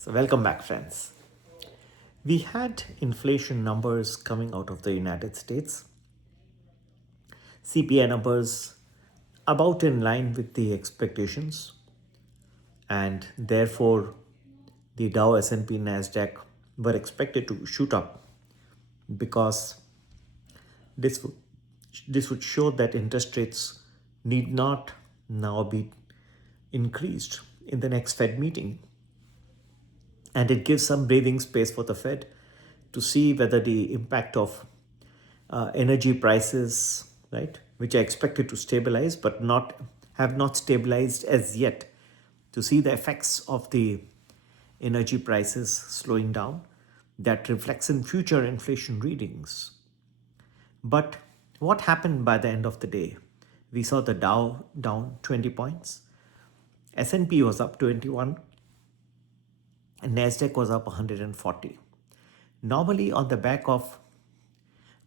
So, welcome back, friends. We had inflation numbers coming out of the United States, CPI numbers about in line with the expectations, and therefore the Dow, S&P, Nasdaq were expected to shoot up because this would, this would show that interest rates need not now be increased in the next Fed meeting, and it gives some breathing space for the Fed to see whether the impact of energy prices, right, which are expected to stabilize but have not stabilized as yet, to see the effects of the energy prices slowing down that reflects in future inflation readings. But what happened by the end of the day? We saw the Dow down 20 points, S&P was up 21, and Nasdaq was up 140. Normally, on the back of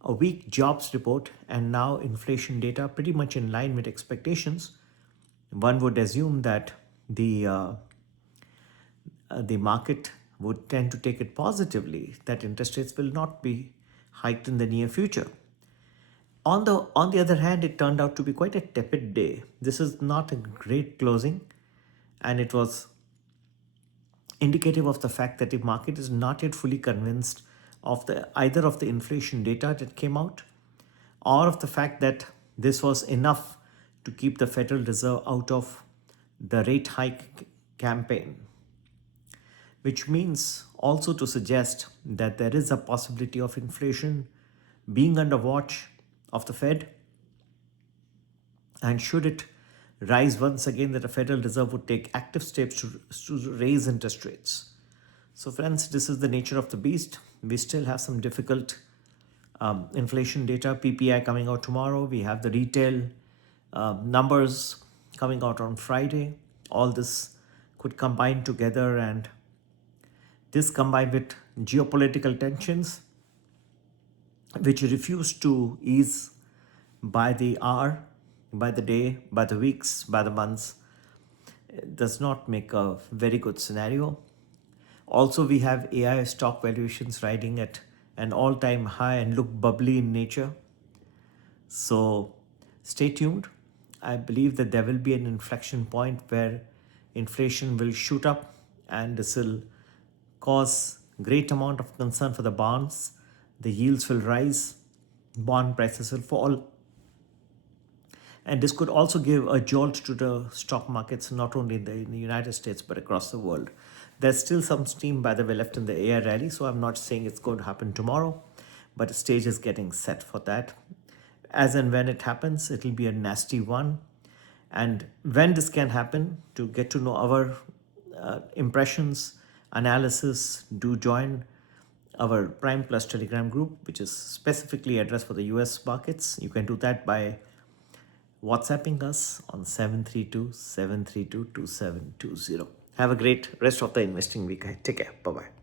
a weak jobs report and now inflation data pretty much in line with expectations, one would assume that the market would tend to take it positively, that interest rates will not be hiked in the near future. On the other hand, it turned out to be quite a tepid day. This is not a great closing, and it was indicative of the fact that the market is not yet fully convinced of either of the inflation data that came out, or of the fact that this was enough to keep the Federal Reserve out of the rate hike campaign, which means also to suggest that there is a possibility of inflation being under watch of the Fed, and should it rise once again, that the Federal Reserve would take active steps to raise interest rates. So, friends, this is the nature of the beast. We still have some difficult inflation data, PPI coming out tomorrow. We have the retail numbers coming out on Friday. All this could combine together, and this combined with geopolitical tensions, which refuse to ease by the hour, by the day, by the weeks, by the months, does not make a very good scenario. Also, we have AI stock valuations riding at an all-time high and look bubbly in nature. So stay tuned. I believe that there will be an inflection point where inflation will shoot up, and this will cause great amount of concern for the bonds. The yields will rise, bond prices will fall, and this could also give a jolt to the stock markets, not only in the United States, but across the world. There's still some steam, by the way, left in the AI rally, so I'm not saying it's going to happen tomorrow, but the stage is getting set for that. As and when it happens, it'll be a nasty one. And when this can happen, to get to know our impressions, analysis, do join our Prime Plus Telegram group, which is specifically addressed for the US markets. You can do that by WhatsApping us on 732-732-2720. Have a great rest of the investing week. Take care. Bye-bye.